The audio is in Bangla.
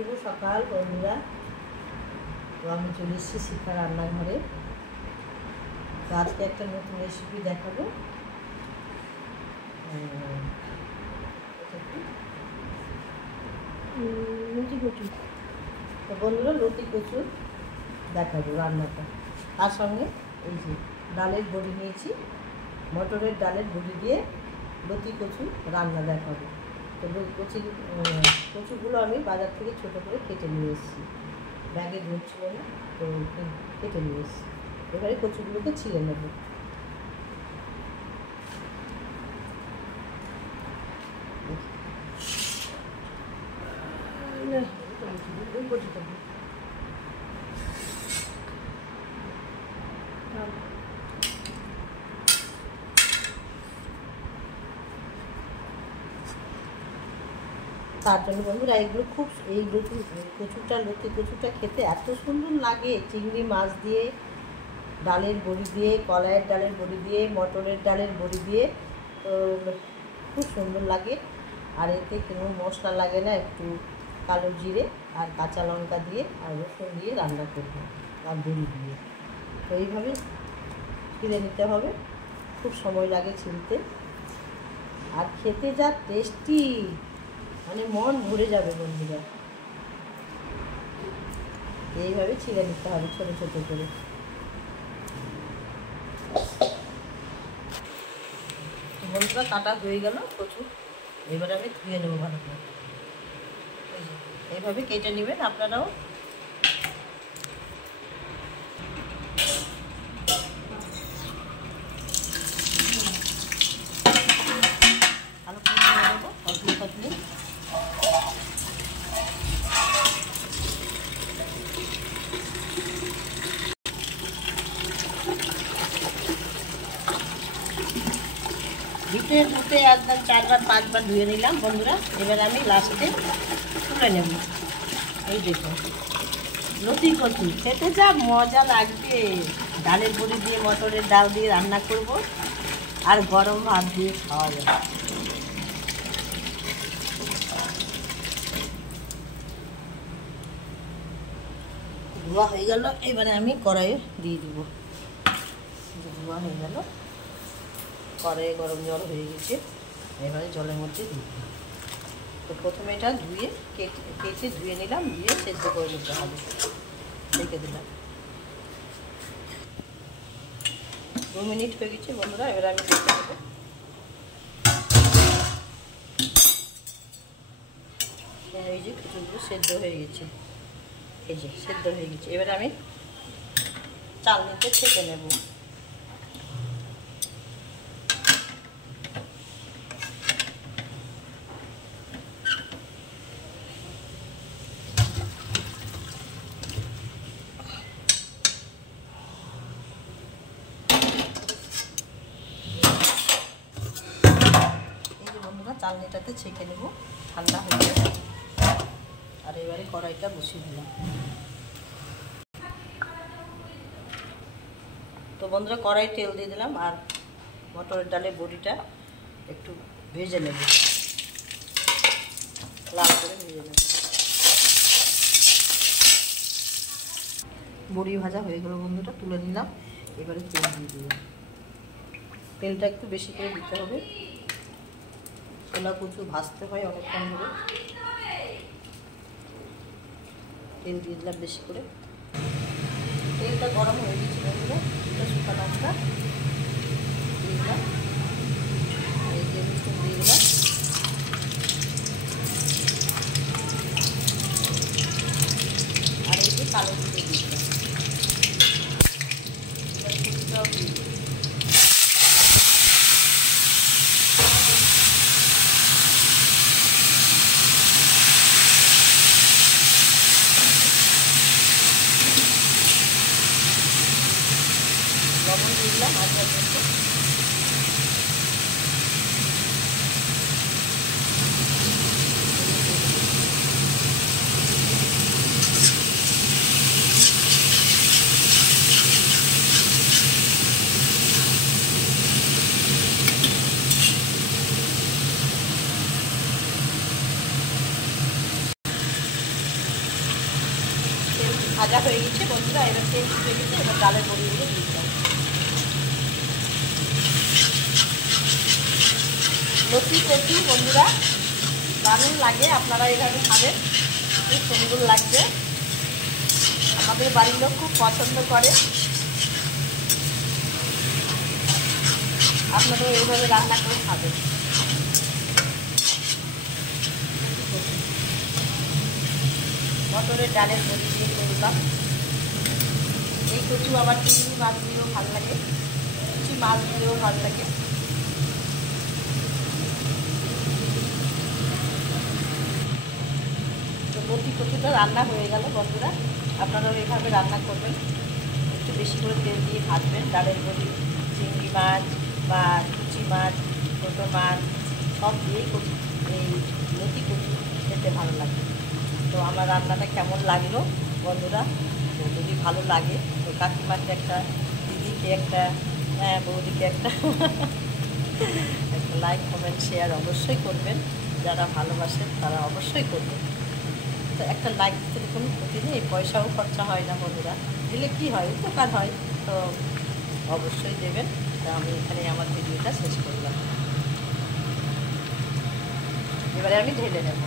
শুভ সকাল বন্ধুরা। তো আমি চলে এসেছি শিখা রান্নাঘরে। তো আজকে একটা নতুন রেসিপি দেখাবো। লতি কচু। তো বন্ধুরা লতি কচু দেখাবো রান্নাটা। তার সঙ্গে এই যে ডালের বড়ি নিয়েছি, মটরের ডালের বড়ি দিয়ে লতি কচু রান্না দেখাবো। তো কচুগুলো আমি বাজার থেকে ছোটো করে কেটে নিয়ে এসেছি, ব্যাগে ধরছিল না, তো কেটে নিয়ে এসেছি। এবারে কচুগুলোকে ছিঁড়ে নেব। তার জন্য বন্ধুরা এই লতি কচুটা খেতে এত সুন্দর লাগে। চিংড়ি মাছ দিয়ে, ডালের বড়ি দিয়ে, কলাইয়ের ডালের বড়ি দিয়ে, মটরের ডালের বড়ি দিয়ে, তো খুব সুন্দর লাগে। আর এতে কোনো মশলা লাগে না, একটু কালো জিরে আর কাঁচা লঙ্কা দিয়ে আর রসুন দিয়ে রান্না করব আর বড়ি দিয়ে। তো এইভাবে ছিঁড়ে নিতে হবে, খুব সময় লাগে ছিঁড়তে, আর খেতে যা টেস্টি, মানে মন ভরে যাবে বন্ধুরা। এইভাবে ছিঁড়ে নিতে হবে ছোটো ছোটো করে। বন্ধুরা কাটা হয়ে গেল কচু, এবার আমি ধুয়ে নেবো ভালো করে। এইভাবে কেটে নেবেন আপনারাও। ভালো করে ধুয়ে নেবো পাতলি পাতলি। ধুতে একদম 4বার 5বার ধুয়ে নিলাম বন্ধুরা। এবার আমি লাস্টে তুলে নেব। এই দেখুন লতি কচু খেতে যা মজা লাগবে। ডালের বড়ি দিয়ে, মটরের ডাল দিয়ে রান্না করব, আর গরম ভাত দিয়ে খাওয়া যাবে। ধোয়া হয়ে গেল, এবারে আমি কড়াইয়ে দিয়ে দিব। ধোয়া হয়ে গেল, কড়াইয়ে গরম জল হয়ে গেছে, এবারে জলের মধ্যে দিয়ে দিই। তো প্রথমে এটা ধুয়ে কেটে ধুয়ে নিলাম, দিয়ে সেদ্ধ করে নিতে হবে। রেখে দিলাম। 2 মিনিট হয়ে গেছে বন্ধুরা, এবারে আমি দেখে দেবো। এই যে কচুগুলো সেদ্ধ হয়ে গেছে, এই যে সেদ্ধ হয়ে গেছে। এবারে আমি চালনিতে ছেঁকে নেব। চালনিটাতে ছেঁকে নেব, ঠান্ডা হয়ে যাবে। আর এবারে কড়াইটা বসিয়ে দিলাম। তো বন্ধুরা কড়াই তেল দিয়ে দিলাম, আর মটরের ডালের বড়িটা একটু ভেজে নেব, লাল করে ভেজে নেব। বড়ি ভাজা হয়ে গেল বন্ধুরা, তুলে নিলাম। এবারে তেল দিয়ে দিলাম। তেলটা একটু বেশি করে দিতে হবে, ছোলা কচু ভাজতে হয় অনেকক্ষণ ধরে। তেল দিয়ে দিলাম বেশি করে। তেলটা গরম হয়ে গেছে বন্ধুরা, দুটো শুকনো লঙ্কা দিয়ে দিলাম, এই যে রসুন দিয়ে দিলাম, আর এই যে কালো জিরে দিয়ে দিলাম। এবার কচুটাও দিয়ে দিলাম। লবণ দিয়ে দিলাম আজকের মতো। ভাজা হয়ে গেছে বন্ধুরা, এবার তেল ফুটে গেছে, এবার ডালের বড়িগুলো দিয়ে দিলাম। লতি কচু বন্ধুরা দারুণ লাগে, আপনারা এইভাবে খাবেন, খুব সুন্দর লাগবে। আমাদের বাড়ির লোক খুব পছন্দ করে, আপনারাও এইভাবে রান্না করে খাবেন। মটরের ডালের বড়ি দিয়ে করলাম। এই কচু আবার চিংড়ি মাছ দিয়েও ভালো লাগে, কিছু মাছ দিয়েও ভালো লাগে। তো লতি কচুটা রান্না হয়ে গেল বন্ধুরা, আপনারাও এইভাবে রান্না করবেন, একটু বেশি করে তেল দিয়ে ভাজবেন। ডালের বড়ি, চিংড়ি মাছ বা কুচি মাছ, ছোটো মাছ সব দিয়েই কচু, এই লতি কচু খেতে ভালো লাগে। তো আমার রান্নাটা কেমন লাগলো বন্ধুরা, তো যদি ভালো লাগে তো কাকিমাকে একটা, দিদিকে একটা, বৌদিকে একটা একটা লাইক কমেন্ট শেয়ার অবশ্যই করবেন, যারা ভালোবাসেন তারা অবশ্যই করবেন। তো একটা লাইক দিতে কোনো ক্ষতি নেই, পয়সাও খরচা হয় না বন্ধুরা, দিলে কী হয়, উপকার হয়, তো অবশ্যই দেবেন। তো আমি এখানে আমার ভিডিওটা শেষ করলাম, এবারে আমি ঢেলে নেব।